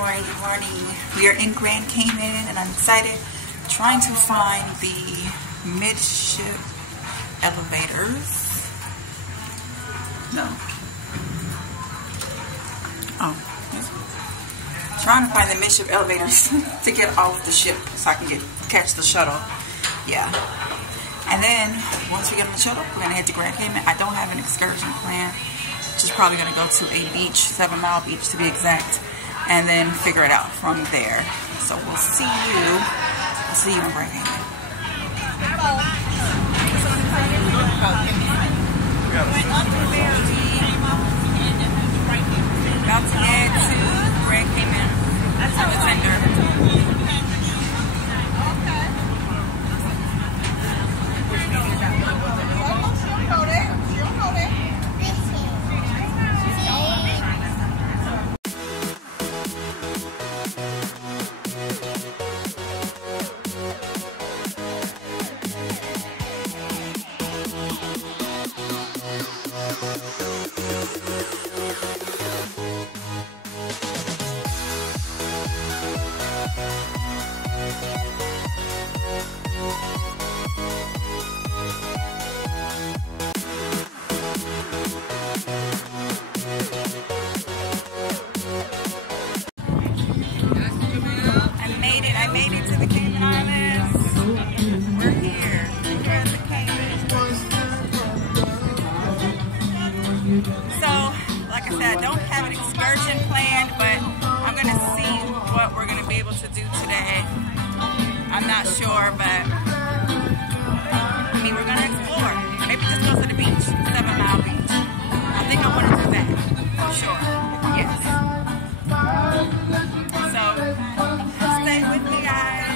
morning, good morning. We are in Grand Cayman and I'm excited, trying to find the midship elevators. No. Oh. Trying to find the midship elevators to get off the ship so I can catch the shuttle. Yeah. And then once we get on the shuttle, we're gonna head to Grand Cayman. I don't have an excursion plan. Just probably gonna go to a beach, 7 Mile Beach to be exact, and then figure it out from there. So we'll see you. I'll see you in Grand Cayman. About to head to Grand Cayman. That's how it's under. I made it to the Cayman Islands. We're here. We're at the Cayman. So, like I said, I don't have an excursion planned, but I'm going to see what we're going to be able to do today. I'm not sure, but I mean, we're going to explore. Maybe just go to the beach, 7 Mile Beach. I think I want to do that. For sure. Yes. So, stay with me, guys.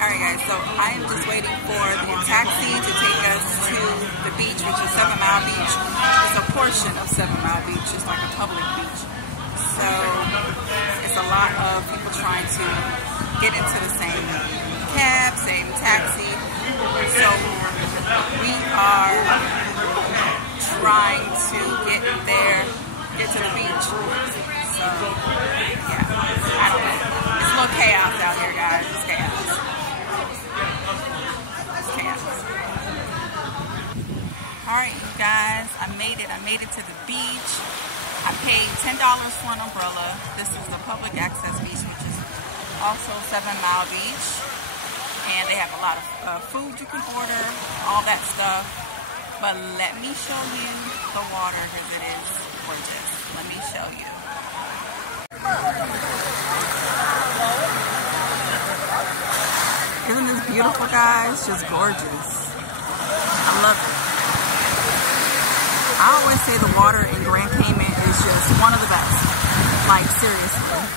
Alright guys, so I am just waiting for the taxi to take us to the beach, which is 7 Mile Beach. It's a portion of 7 Mile Beach. It's like a public beach. So it's a lot of people trying to get into the same cab, same taxi. So we are trying to get there, get to the beach. So yeah, I don't know. It's a little chaos out here, guys. It's chaos. Alright, you guys, I made it to the beach. I paid $10 for an umbrella. This is the public access beach, which is also 7 Mile Beach. And they have a lot of food you can order, all that stuff. But let me show you the water because it is gorgeous. Let me show you. Isn't this beautiful, guys? Just gorgeous. I love it. I always say the water in Grand Cayman is just one of the best. Like, seriously.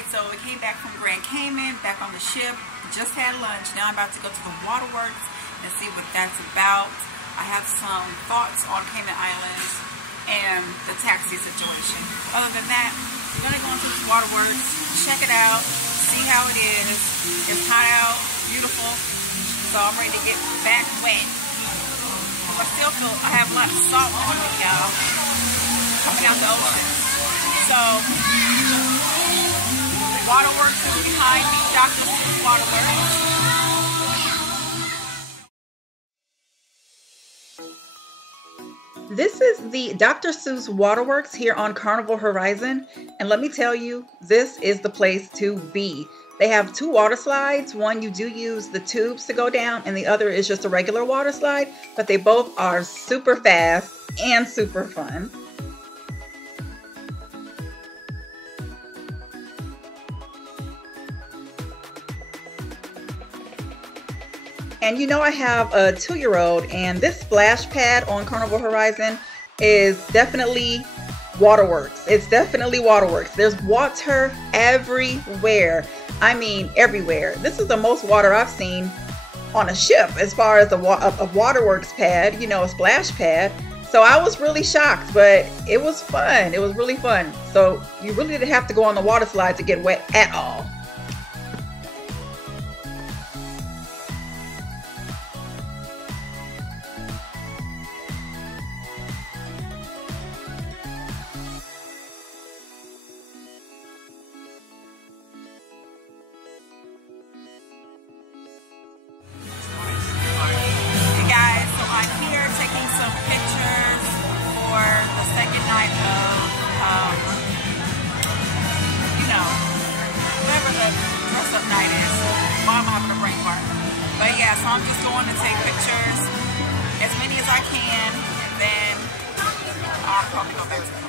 Anyway, so we came back from Grand Cayman, back on the ship, just had lunch. Now I'm about to go to the waterworks and see what that's about. I have some thoughts on Cayman Islands and the taxi situation. Other than that, we're going to go into the waterworks, check it out, see how it is. It's hot out, beautiful, so I'm ready to get back wet. I still feel I have a lot of salt on me, y'all, coming out the ocean. So, waterworks is behind me, Dr. Seuss Waterworks. This is the Dr. Seuss Waterworks here on Carnival Horizon, and let me tell you, this is the place to be. They have two water slides. One you do use the tubes to go down, and the other is just a regular water slide, but they both are super fast and super fun. And you know I have a 2-year-old, and this splash pad on Carnival Horizon is definitely waterworks. It's definitely waterworks. There's water everywhere. I mean everywhere. This is the most water I've seen on a ship as far as a waterworks pad, you know, a splash pad. So I was really shocked, but it was fun. It was really fun. So you really didn't have to go on the water slide to get wet at all. But yeah, so I'm just going to take pictures, as many as I can, and then I'll probably go back to the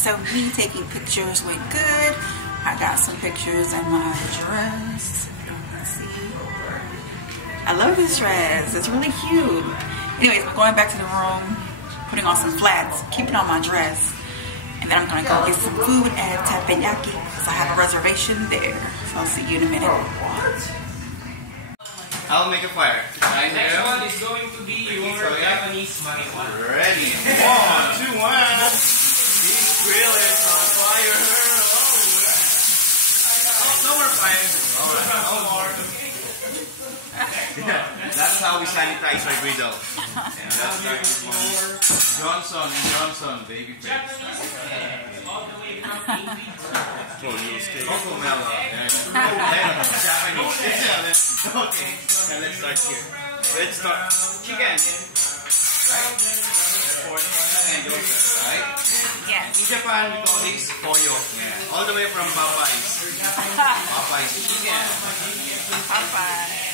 So me taking pictures went good. I got some pictures in my dress. Let's see. I love this dress. It's really cute. Anyways, we're going back to the room, putting on some flats, keeping on my dress, and then I'm gonna go get some food at Teppanyaki because I have a reservation there. So I'll see you in a minute. I'll make a fire. Next one is going to be your Japanese marijuana. Ready? 1, 2, 1. This grill is on fire. Oh, no more fire. Alright, no more. That's how we sanitize our griddle. And that's Johnson and Johnson, baby face. All the way from English. Cocomelo. Japanese. Okay, and let's start here. Let's start. Chicken. Right? Pork and yogurt, right? Yes. In Japan, we call this koyo. Yeah. All the way from Popeyes. Popeyes chicken. Popeyes.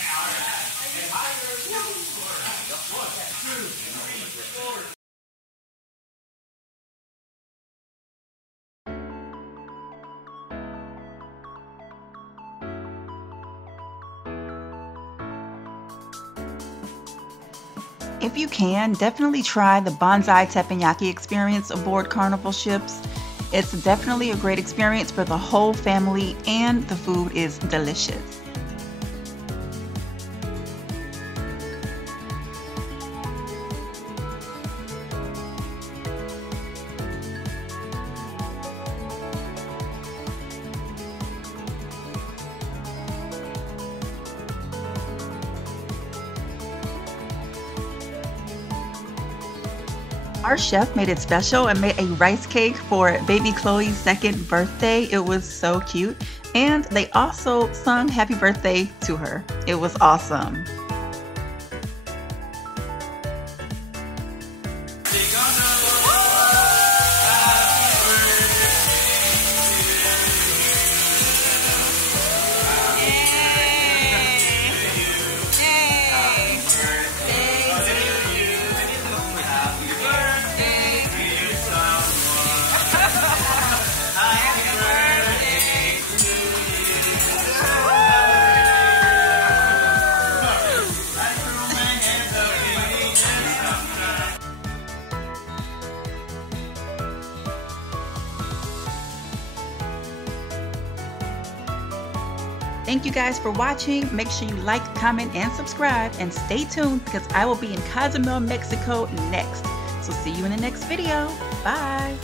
If you can, definitely try the bonsai teppanyaki experience aboard Carnival ships. It's definitely a great experience for the whole family, and the food is delicious. Our chef made it special and made a rice cake for baby Chloe's 2nd birthday. It was so cute. And they also sung happy birthday to her. It was awesome. Thank you guys for watching. Make sure you like, comment, and subscribe, and stay tuned because I will be in Cozumel, Mexico next. So see you in the next video. Bye.